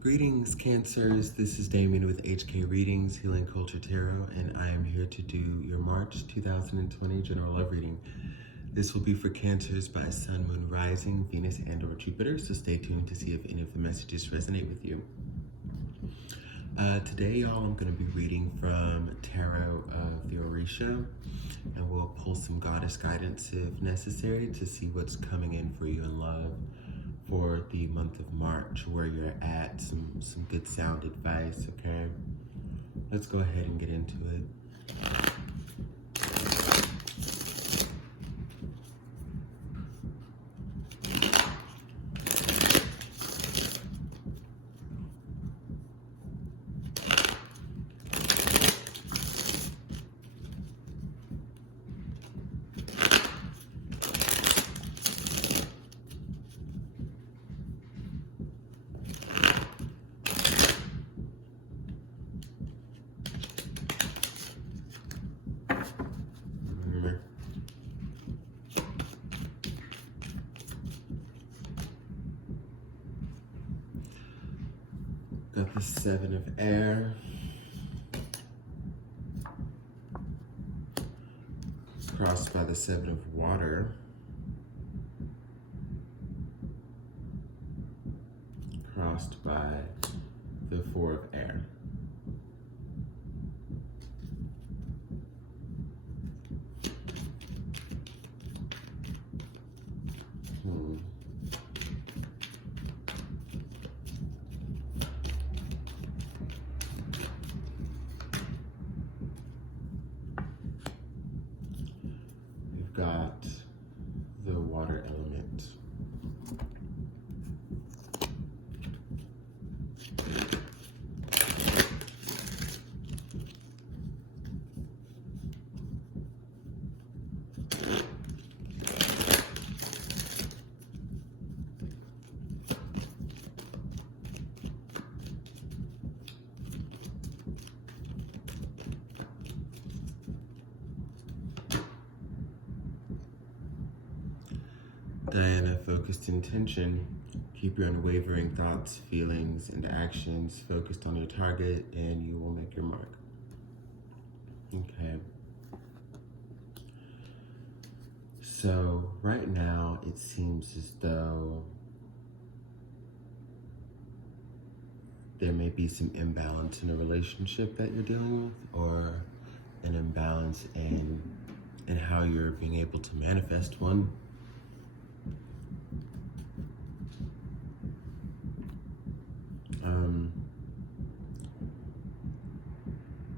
Greetings, Cancers. This is Damien with HK Readings, Healing Culture Tarot, and I am here to do your March 2020 General Love Reading. This will be for Cancers by Sun, Moon, Rising, Venus, and or Jupiter, so stay tuned to see if any of the messages resonate with you. Today, y'all, I'm going to be reading from Tarot of the Orisha, and we'll pull some goddess guidance if necessary to see what's coming in for you in love for the month of March, where you're at, some good sound advice, okay? Let's go ahead and get into it. Got the Seven of Air, crossed by the Seven of Water, crossed by the Four of Air. We've got the water element. Diana, focused intention. Keep your unwavering thoughts, feelings, and actions focused on your target, and you will make your mark. Okay. So right now, it seems as though there may be some imbalance in a relationship that you're dealing with, or an imbalance in how you're being able to manifest one.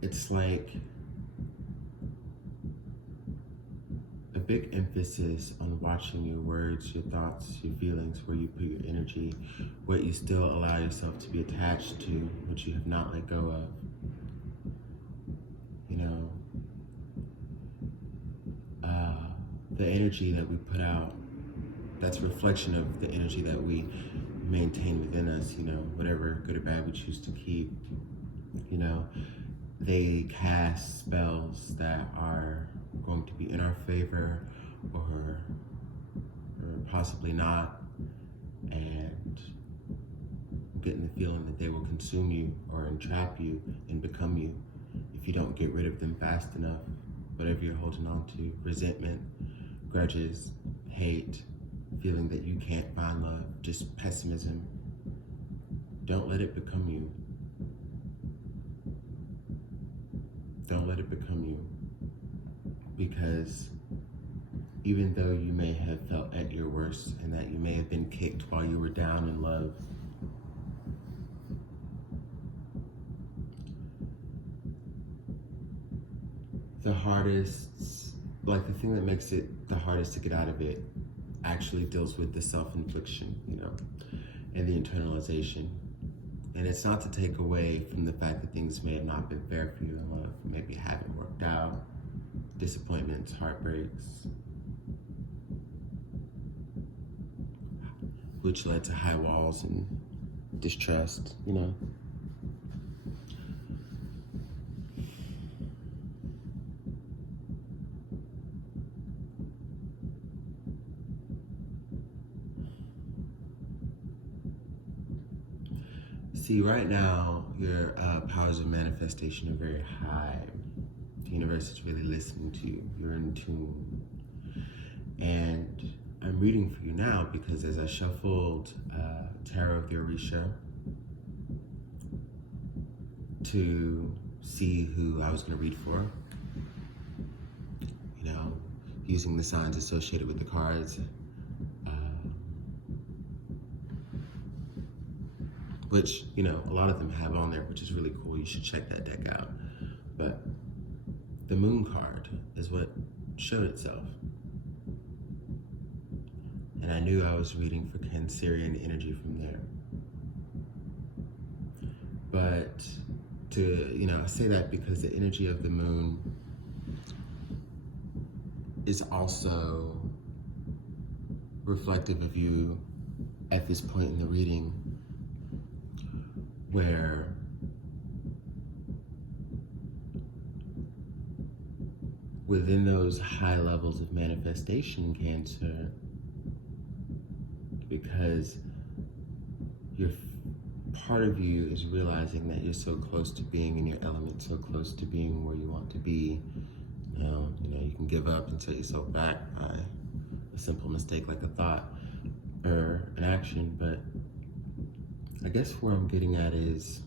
It's like a big emphasis on watching your words, your thoughts, your feelings, where you put your energy, what you still allow yourself to be attached to, what you have not let go of. You know, the energy that we put out, that's a reflection of the energy that we maintain within us, you know, whatever good or bad we choose to keep. You know, they cast spells that are going to be in our favor or possibly not, and getting the feeling that they will consume you or entrap you and become you if you don't get rid of them fast enough. Whatever you're holding on to, resentment, grudges, hate, feeling that you can't find love, just pessimism, don't let it become you. Don't let it become you, because even though you may have felt at your worst and that you may have been kicked while you were down in love, the hardest, like the thing that makes it the hardest to get out of it actually deals with the self-infliction, you know, and the internalization. And it's not to take away from the fact that things may have not been fair for you in love, maybe haven't worked out, disappointments, heartbreaks, which led to high walls and distrust, you know. See, right now, your powers of manifestation are very high. The universe is really listening to you. You're in tune. And I'm reading for you now because as I shuffled Tarot of the Orisha to see who I was going to read for, you know, using the signs associated with the cards, which, you know, a lot of them have on there, which is really cool. You should check that deck out. But the moon card is what showed itself. And I knew I was reading for Cancerian energy from there. But I say that because the energy of the moon is also reflective of you at this point in the reading, where within those high levels of manifestation, Cancer, because part of you is realizing that you're so close to being in your element, so close to being where you want to be. You can give up and set yourself back by a simple mistake like a thought or an action, but I guess where I'm getting at is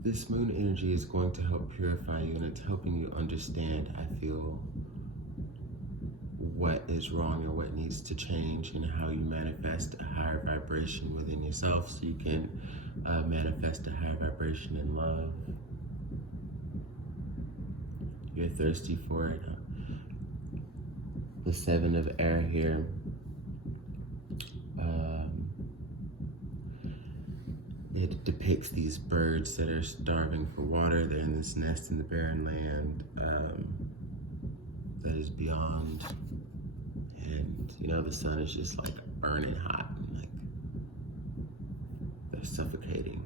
this moon energy is going to help purify you, and it's helping you understand, I feel, what is wrong or what needs to change, and how you manifest a higher vibration within yourself so you can manifest a higher vibration in love. You're thirsty for it. The Seven of Air here. It depicts these birds that are starving for water. They're in this nest in the barren land that is beyond. And, the sun is just like burning hot. Like they're suffocating.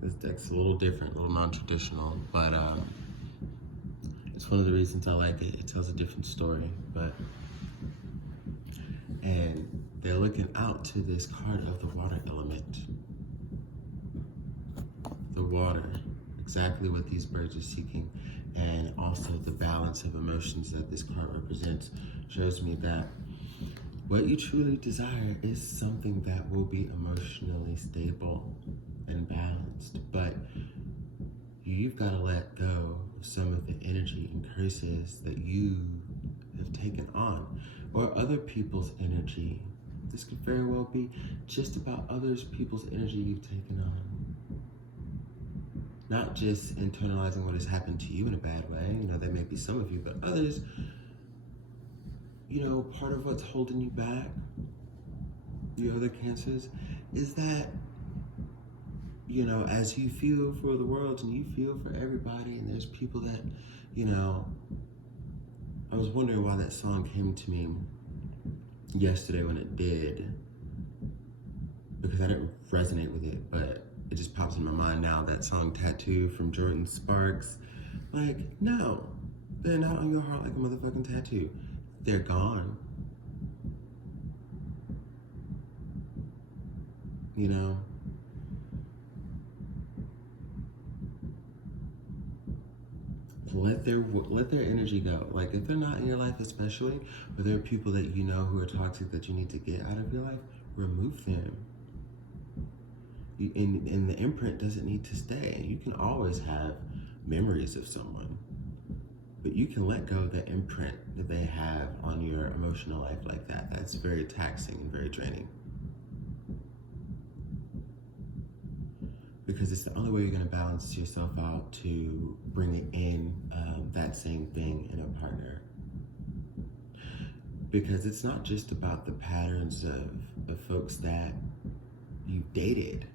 This deck's a little different, a little non-traditional, but it's one of the reasons I like it. It tells a different story, and they're looking out to this card of the water element. The water, exactly what these birds are seeking, and also the balance of emotions that this card represents shows me that what you truly desire is something that will be emotionally stable and balanced, but you've got to let go of some of the energy and curses that you have taken on, or other people's energy. This could very well be just about other people's energy you've taken on. Not just internalizing what has happened to you in a bad way. There may be some of you, but others, part of what's holding you back, your other Cancers, is that, as you feel for the world and you feel for everybody, and there's people that, I was wondering why that song came to me yesterday when it did, because I didn't resonate with it, but it just pops in my mind now. That song Tattoo from Jordan Sparks. Like, no, they're not on your heart like a motherfucking tattoo. They're gone. Let their energy go. Like, if they're not in your life especially, or there are people that who are toxic that you need to get out of your life, remove them. And the imprint doesn't need to stay. You can always have memories of someone, but you can let go of the imprint that they have on your emotional life like that. That's very taxing and very draining. Because it's the only way you're going to balance yourself out to bring it in that same thing in a partner. Because it's not just about the patterns of folks that you've dated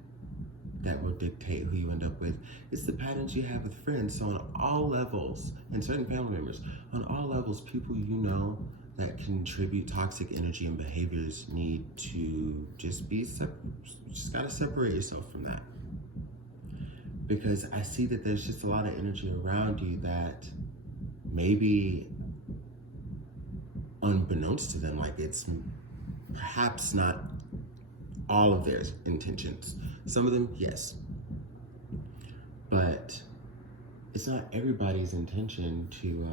that will dictate who you end up with. It's the patterns you have with friends. So on all levels, and certain family members, on all levels, people that contribute toxic energy and behaviors need to just gotta separate yourself from that. Because I see that there's just a lot of energy around you that maybe unbeknownst to them. Like, it's perhaps not all of their intentions. Some of them, yes. But it's not everybody's intention to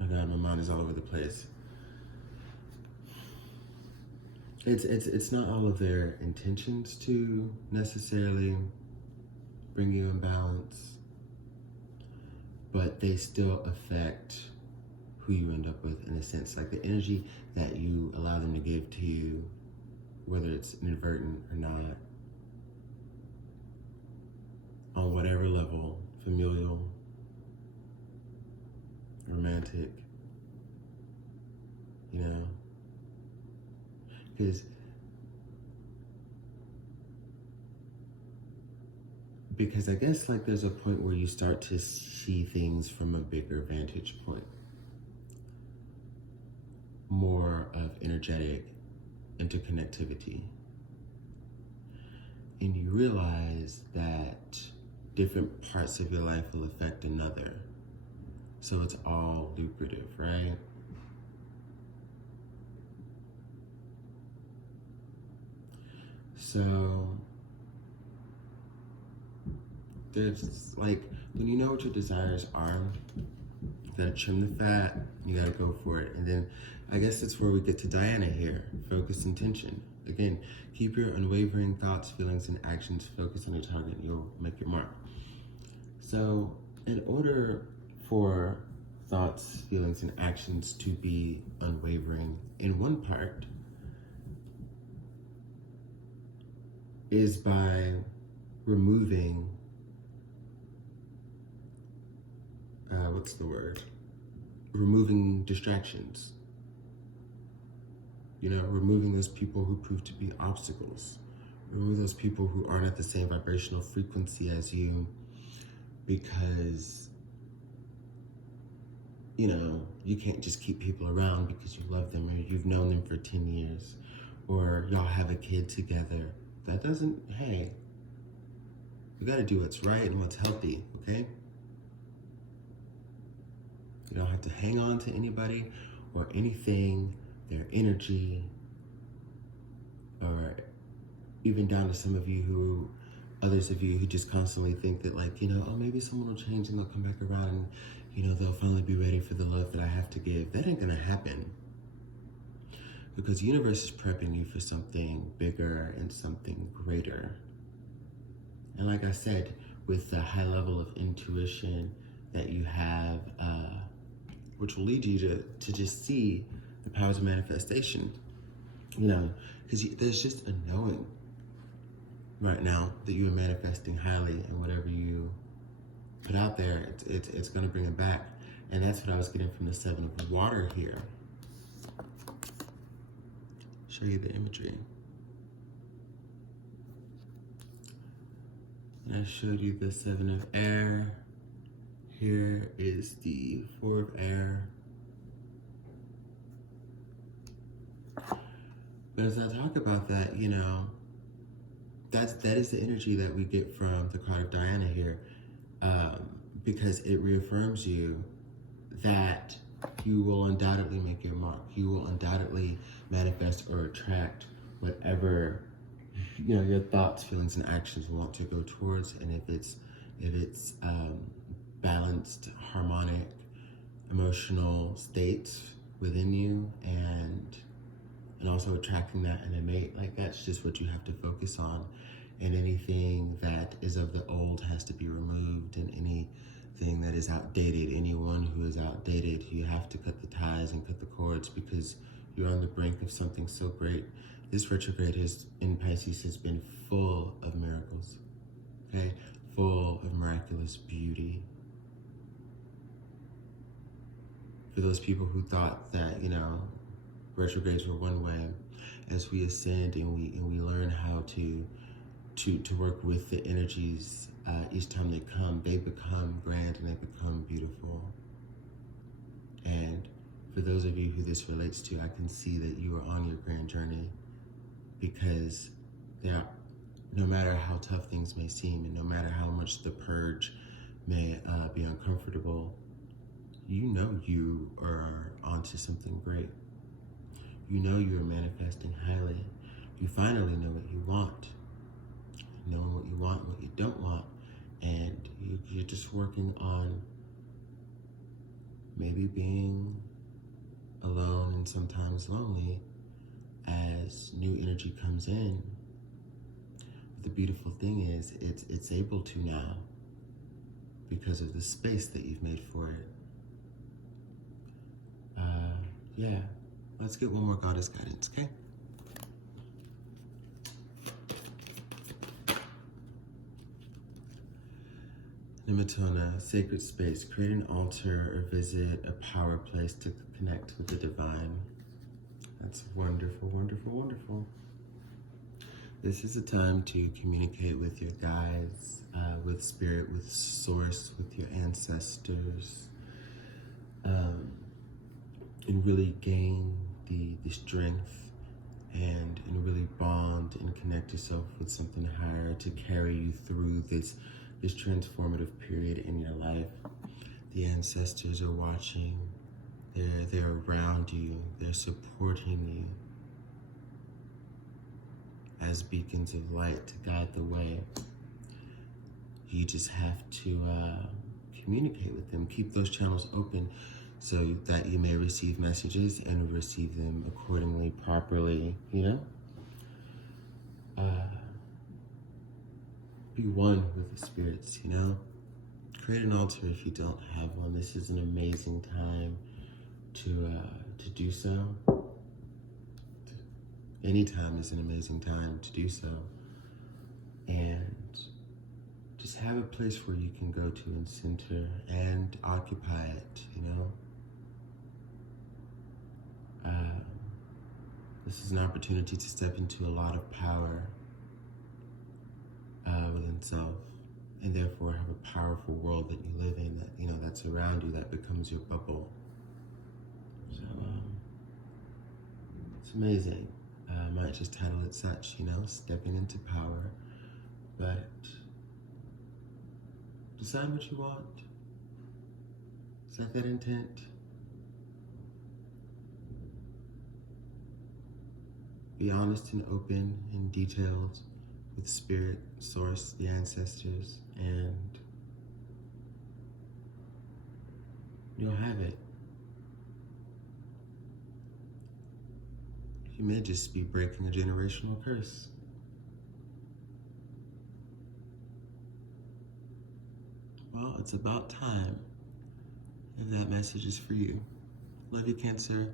my God, my mind is all over the place. It's not all of their intentions to necessarily bring you in balance, but they still affect who you end up with, in a sense. Like, the energy that you allow them to give to you, whether it's inadvertent or not, on whatever level, familial, romantic, you know, because I guess, like, there's a point where you start to see things from a bigger vantage point, more of energetic interconnectivity, and you realize that different parts of your life will affect another, so it's all lucrative, right? So there's, like, when you know what your desires are, you gotta trim the fat, you gotta go for it. And then I guess that's where we get to Diana here. Focus, intention. Again, keep your unwavering thoughts, feelings, and actions focused on your target, and you'll make your mark. So in order for thoughts, feelings, and actions to be unwavering, in one part is by removing removing distractions. You know, removing those people who prove to be obstacles. Remove those people who aren't at the same vibrational frequency as you, because, you know, you can't just keep people around because you love them or you've known them for 10 years or y'all have a kid together. That doesn't, hey, you gotta do what's right and what's healthy, okay? You don't have to hang on to anybody or anything, their energy, or even down to others of you who just constantly think that, like, you know, oh, maybe someone will change and they'll come back around and, you know, they'll finally be ready for the love that I have to give. That ain't gonna happen. Because the universe is prepping you for something bigger and something greater. And like I said, with the high level of intuition that you have, which will lead you to just see the powers of manifestation, you know, because there's just a knowing right now that you are manifesting highly, and whatever you put out there, it's going to bring it back. And that's what I was getting from the Seven of Water here. Show you the imagery. And I showed you the Seven of Air. Here is the Four of Air. But as I talk about that, you know, that is the energy that we get from the card of Diana here, because it reaffirms you that you will undoubtedly make your mark. You will undoubtedly manifest or attract whatever, you know, your thoughts, feelings, and actions want to go towards. And if it's balanced, harmonic, emotional states within you, and also attracting that in a mate, like, that's just what you have to focus on. And anything that is of the old has to be removed, and anything that is outdated, anyone who is outdated, you have to cut the ties and cut the cords, because you're on the brink of something so great. This retrograde in Pisces has been full of miracles, okay? Full of miraculous beauty. For those people who thought that, you know, retrogrades were one way, as we ascend and we learn how to work with the energies, each time they come, they become grand and they become beautiful. And for those of you who this relates to, I can see that you are on your grand journey, because there no matter how tough things may seem, and no matter how much the purge may be uncomfortable, you know you are onto something great. You know you are manifesting highly. You finally know what you want. Know what you want, what you don't want, and you're just working on maybe being alone and sometimes lonely as new energy comes in. The beautiful thing is it's able to now because of the space that you've made for it. Yeah, let's get one more goddess guidance, okay? Nimitona, sacred space. Create an altar or visit a power place to connect with the divine. That's wonderful, wonderful, wonderful. This is a time to communicate with your guides, with spirit, with source, with your ancestors, and really gain the strength and really bond and connect yourself with something higher to carry you through this transformative period in your life. The ancestors are watching. They're around you. They're supporting you as beacons of light to guide the way. You just have to communicate with them. Keep those channels open so that you may receive messages and receive them accordingly, properly, you know? Be one with the spirits, you know? Create an altar if you don't have one. This is an amazing time to do so. Anytime is an amazing time to do so. And just have a place where you can go to and center and occupy it, you know? This is an opportunity to step into a lot of power within self, and therefore have a powerful world that you live in, that, you know, that's around you, that becomes your bubble. So it's amazing. I might just title it such, you know, stepping into power. But decide what you want. Set that intent. Be honest and open and detailed with spirit, source, the ancestors, and you'll have it. You may just be breaking a generational curse. Well, it's about time if that message is for you. Love you, Cancer.